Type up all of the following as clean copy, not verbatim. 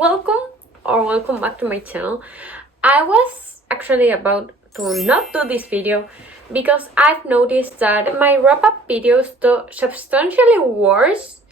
welcome back to my channel. I was actually about to not do this video because I've noticed that my wrap-up videos do substantially worse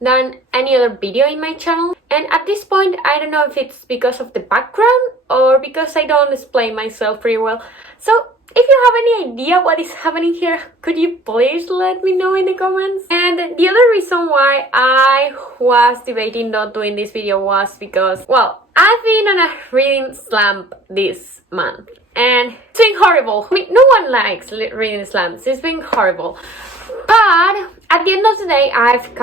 than any other video in my channel, and at this point I don't know if it's because of the background or because I don't explain myself pretty well. So if you have any idea what is happening here, could you please let me know in the comments? And the other reason why I was debating not doing this video was because, well, I've been on a reading slump this month and it's been horrible. I mean, no one likes reading slumps, it's been horrible. But at the end of the day, I've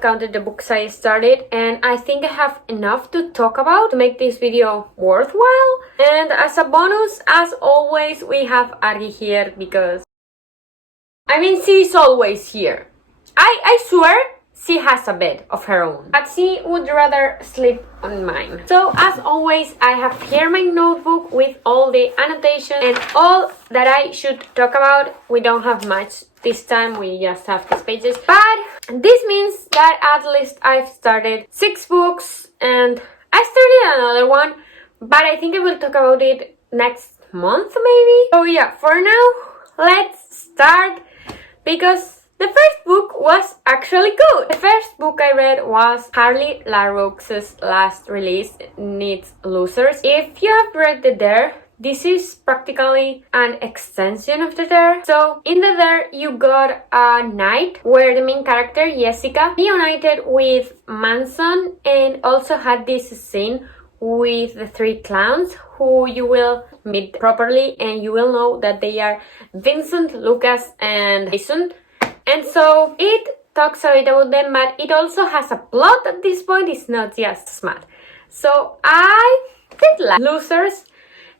counted the books I started, and I think I have enough to talk about to make this video worthwhile. And as a bonus, as always, we have Ari here because, I mean, she's always here. I swear she has a bed of her own, but she would rather sleep on mine. So as always, I have here my notebook with all the annotation and all that I should talk about. We don't have much this time, we just have these pages, but this means that at least I've started 6 books and I started another one, but I think I will talk about it next month maybe. So yeah, for now, let's start, because the first book was actually good. The first book I read was Harley LaRoux's last release, Needs Losers. If you have read the Dare, this is practically an extension of the Dare. So in the Dare, you got a night where the main character, Jessica, reunited with Manson and also had this scene with the 3 clowns who you will meet properly, and you will know that they are Vincent, Lucas, and Jason. And so it talks a bit about them, but it also has a plot at this point. It's not just smart. So I did like Losers,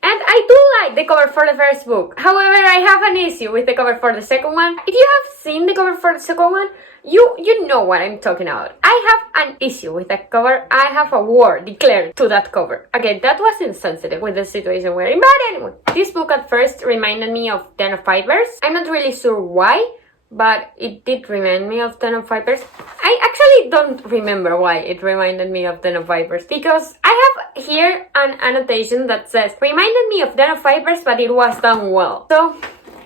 and I do like the cover for the first book. However, I have an issue with the cover for the second one. If you have seen the cover for the second one, you know what I'm talking about. I have an issue with that cover. I have a war declared to that cover. Okay, that was insensitive with the situation we're in, but anyway. This book at first reminded me of Den of Vipers. I'm not really sure why, but it did remind me of Den of Vipers. I actually don't remember why it reminded me of Den of Vipers, because I have here an annotation that says, reminded me of Den of Vipers, but it was done well. So,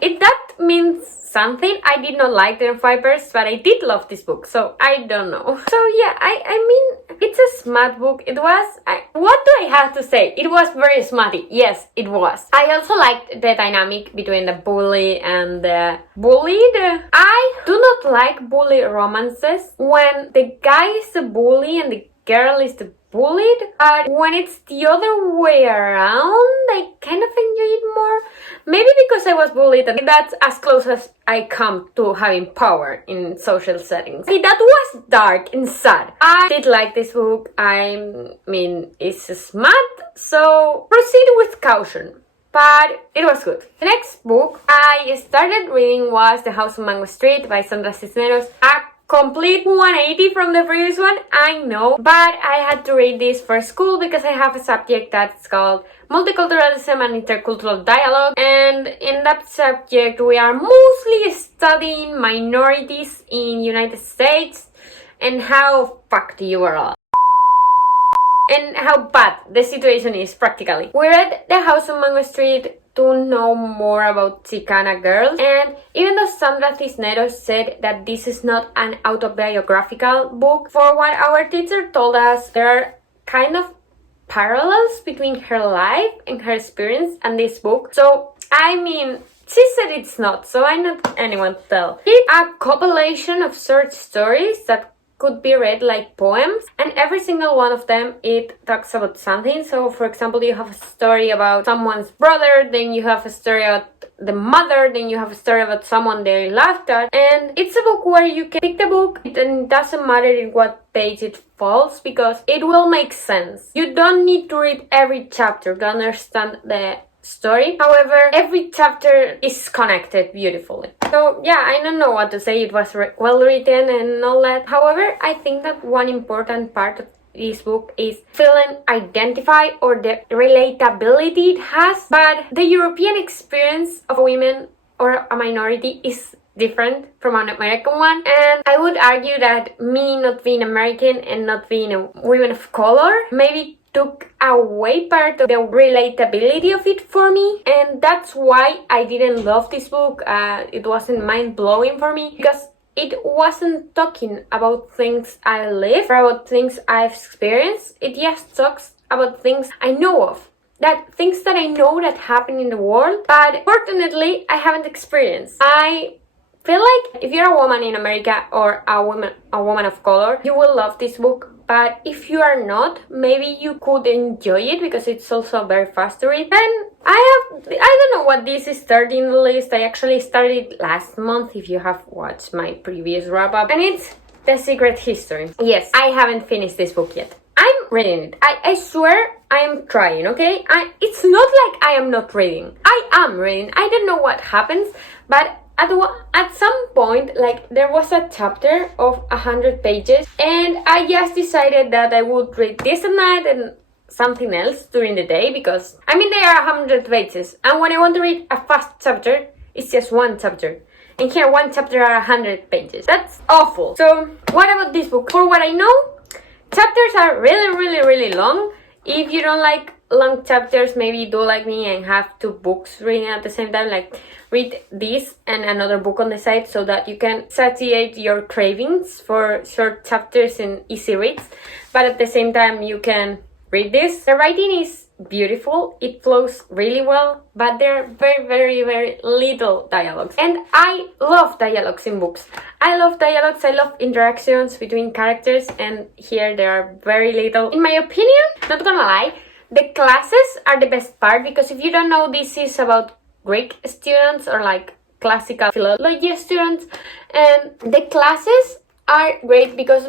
if that means something, I did not like Den of Vipers, but I did love this book, so I don't know. So yeah, I mean, it's a smart book. It was, what do I have to say? It was very smarty. Yes, it was. I also liked the dynamic between the bully and the bullied. I do not like bully romances when the guy is the bully and the girl is the bullied, but when it's the other way around, I kind of enjoy it more. Maybe because I was bullied, and that's as close as I come to having power in social settings. See, that was dark and sad. I did like this book. I mean, it's smart, so proceed with caution. But it was good. The next book I started reading was The House on Mango Street by Sandra Cisneros. A complete 180 from the previous one, I know, but I had to read this for school because I have a subject that's called Multiculturalism and Intercultural Dialogue, and in that subject we are mostly studying minorities in United States and how fucked you are all, and how bad the situation is practically. We read The House on Mango Street to know more about Chicana girls, and even though Sandra Cisneros said that this is not an autobiographical book, for what our teacher told us, there are kind of parallels between her life and her experience and this book. So, I mean, she said it's not, so I'm not anyone to tell. It's a compilation of short stories that could be read like poems, and every single one of them, it talks about something. So for example, you have a story about someone's brother, then you have a story about the mother, then you have a story about someone they laughed at, and it's a book where you can pick the book and it doesn't matter in what page it falls, because it will make sense. You don't need to read every chapter to understand the story. However, every chapter is connected beautifully. So yeah, I don't know what to say. It was well written and all that. However, I think that one important part of this book is feeling identified, or the relatability it has. But the European experience of women or a minority is different from an American one. And I would argue that me not being American and not being a woman of color maybe took away part of the relatability of it for me, and that's why I didn't love this book. It wasn't mind-blowing for me because it wasn't talking about things I live or about things I've experienced. It just talks about things I know of. That things that I know that happen in the world, but fortunately I haven't experienced. I feel like if you're a woman in America or a woman of color, you will love this book. But if you are not, maybe you could enjoy it because it's also very fast to read. Then I don't know what this is third in the list. I actually started last month, if you have watched my previous wrap-up, and it's The Secret History. Yes, I haven't finished this book yet. I'm reading it. I swear I am trying, okay? It's not like I am not reading. I am reading. I don't know what happens, but at some point, like, there was a chapter of 100 pages, and I just decided that I would read this at night and something else during the day, because, I mean, they are 100 pages, and when I want to read a fast chapter, it's just one chapter. And here, one chapter are 100 pages. That's awful. So, what about this book? For what I know, chapters are really, really, really long. If you don't like long chapters, maybe do like me and have two books reading at the same time, like read this and another book on the side so that you can satiate your cravings for short chapters and easy reads, but at the same time you can read this. The writing is beautiful, it flows really well, but there are very, very, very little dialogues, and I love dialogues in books. I love dialogues, I love interactions between characters, and here there are very little. In my opinion, not gonna lie, the classes are the best part, because if you don't know, this is about Greek students or like classical philology students, and the classes are great because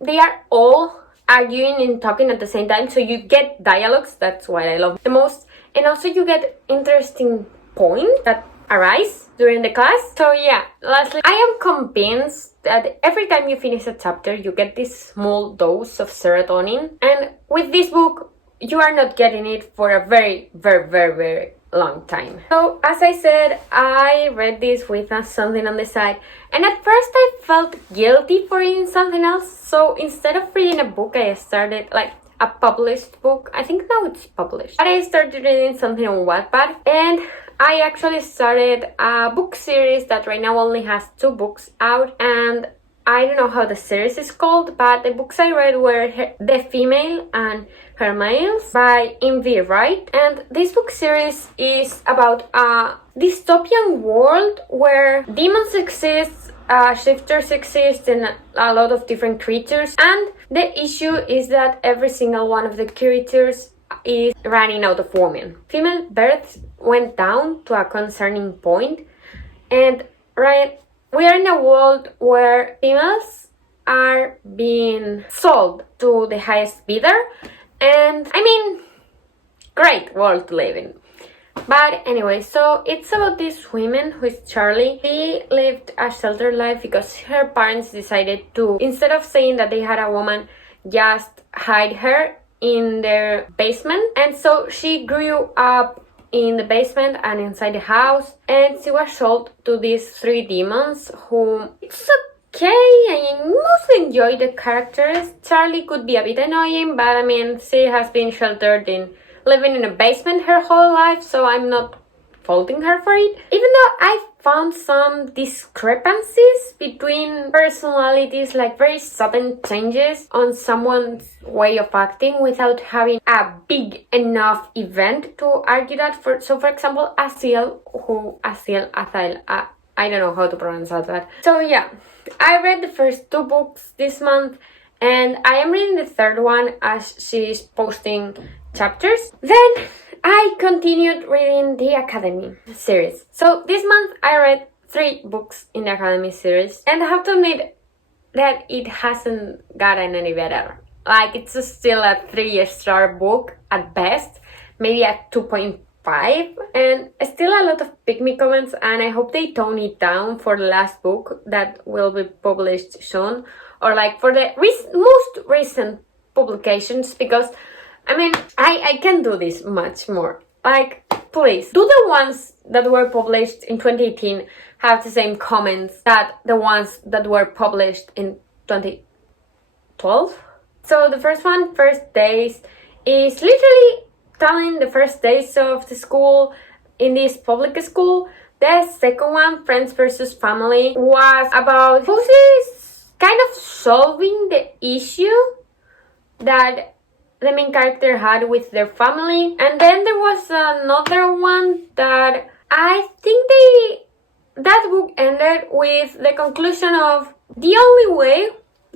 they are all arguing and talking at the same time, so you get dialogues. That's what I love the most, and also you get interesting points that arise during the class. So yeah, lastly, I am convinced that every time you finish a chapter you get this small dose of serotonin, and with this book you are not getting it for a very, very, very, very long time. So as I said, I read this with something on the side, and at first I felt guilty for reading something else. So instead of reading a book, I started like a published book. I think now it's published, but I started reading something on Wattpad, and I actually started a book series that right now only has 2 books out, and I don't know how the series is called, but the books I read were The Female and Her Males by Envy Wright. And this book series is about a dystopian world where demons exist, shifters exist, and a lot of different creatures. And the issue is that every single one of the creatures is running out of women. Female births went down to a concerning point, and we are in a world where females are being sold to the highest bidder, and I mean, great world to live in. But anyway, so it's about this woman who is Charlie. She lived a sheltered life because her parents decided to, instead of saying that they had a woman, just hide her in their basement. And so she grew up in the basement and inside the house, and she was sold to these 3 demons whom it's okay. I mostly enjoy the characters. Charlie could be a bit annoying, but I mean, she has been sheltered in living in a basement her whole life, so I'm not faulting her for it. Even though I found some discrepancies between personalities, like very sudden changes on someone's way of acting without having a big enough event to argue that. So for example, Aziel, I don't know how to pronounce that. So yeah, I read the first 2 books this month, and I am reading the 3rd one as she's posting chapters. Then I continued reading the Academy series. So this month I read 3 books in the Academy series, and I have to admit that it hasn't gotten any better. Like, it's still a 3-star book at best, maybe a 2.5, and still a lot of pick-me comments, and I hope they tone it down for the last book that will be published soon, or like for the most recent publications, because I mean, I can do this much more. Like, please, do the ones that were published in 2018 have the same comments that the ones that were published in 2012. So the first one, First Days, is literally telling the first days of the school in this public school. The second one, Friends versus Family, was about who's kind of solving the issue that the main character had with their family. And then there was another one that I think that book ended with the conclusion of the only way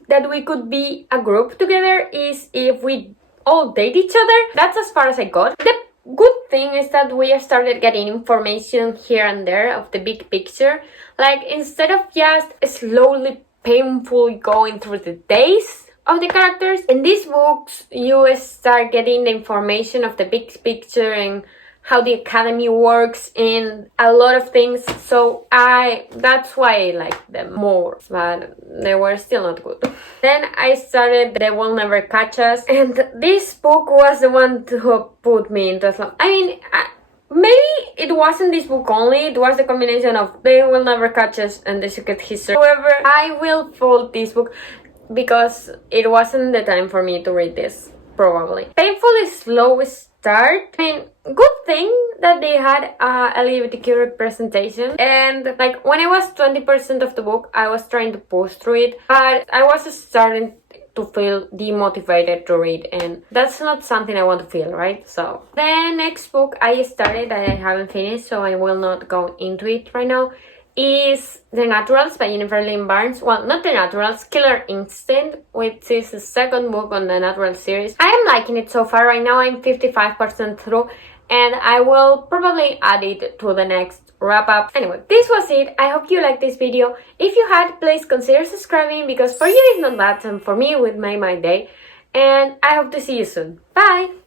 that we could be a group together is if we all date each other. That's as far as I got. The good thing is that we have started getting information here and there of the big picture. Like, instead of just slowly, painfully going through the days of the characters, in these books you start getting the information of the big picture and how the academy works in a lot of things. So that's why I like them more, but they were still not good. Then I started They Will Never Catch Us, and this book was the one who put me into Islam. I mean, maybe it wasn't this book only, it was the combination of They Will Never Catch Us and The Secret History. However, I will fault this book because it wasn't the time for me to read this, probably. Painfully slow start. I mean, good thing that they had LGBTQ representation, and like when I was 20% of the book, I was trying to push through it, but I was starting to feel demotivated to read, and that's not something I want to feel, right? So the next book I started that I haven't finished, so I will not go into it right now, is The Naturals by Jennifer Lynn Barnes. Well, not The Naturals, Killer Instinct, which is the second book on the Natural series. I am liking it so far. Right now I'm 55% through, and I will probably add it to the next wrap up. Anyway, this was it. I hope you liked this video. If you had, please consider subscribing, because for you it's not bad, and for me it would make my day. And I hope to see you soon. Bye!